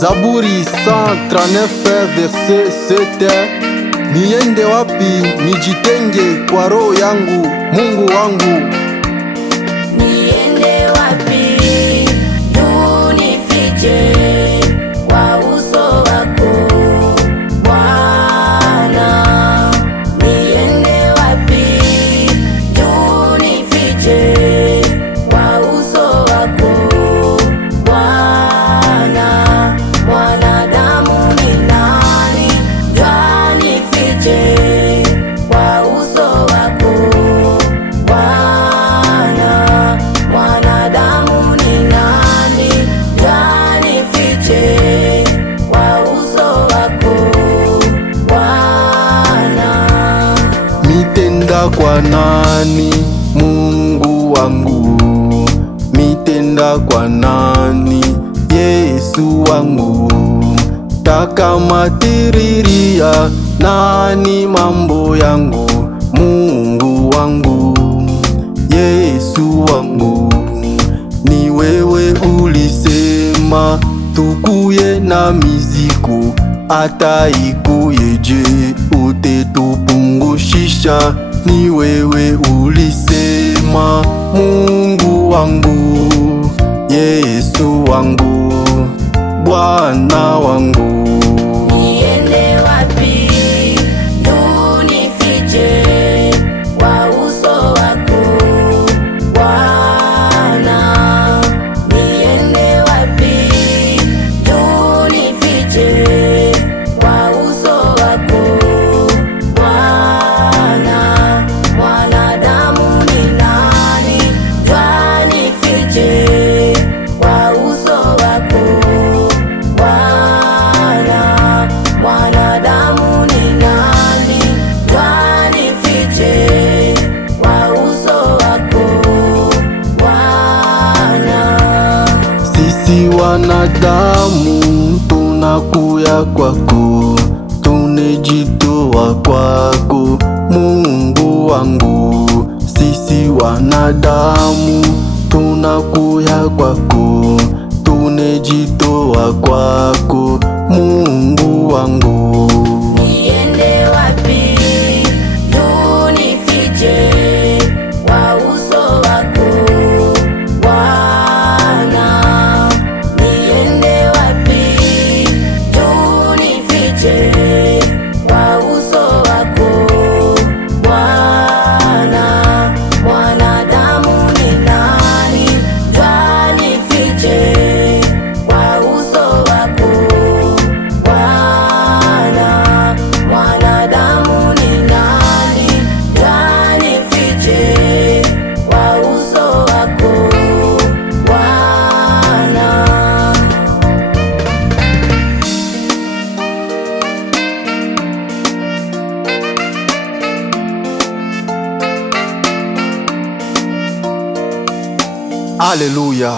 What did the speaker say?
Zaburi 139 verset 7. Niende wapi nijitenge kwa roho yangu, Mungu wangu? Niende wapi unifiche kwa uso wako Bwana? Niende wapi unifiche kwa uso wako Bwana? Mwanadamu ni nani anifiche kwa uso wako Bwana? Mwanadamu ni nani anifiche kwa uso wako Bwana? Mitenda kwa nani, Mungu wangu? Mitenda kwa nani, Yesu wangu? Takamatiriria nani mambo yangu, Mungu wangu, Yesu wangu? Ni wewe ulisema tukuye na mizigo, hata ikuyeje utetupungushisha. Ni wewe ulisema, Mungu wangu, Yesu wangu, Bwana wangu. Niende wapi unifiche kwa uso wako Bwana? Niende wapi unifiche kwa uso wako Bwana? Mwanadamu ni nani anifiche kwa uso wako Bwana? Mwanadamu ni nani anifiche kwa uso wako Bwana? Sisi wanadamu tunakuya kwako, tunejitoa kwako, Mungu wangu. Sisi wanadamu tunakuya kwako, tunejitoa kwako, Mungu wangu. Niende wapi unifiche kwa uso wako Bwana? Niende wapi unifiche kwa uso wako Bwana? Mwanadamu ni nani anifiche kwa uso wako Bwana? Mwanadamu ni nani anifiche kwa uso wako Bwana? Haleluya.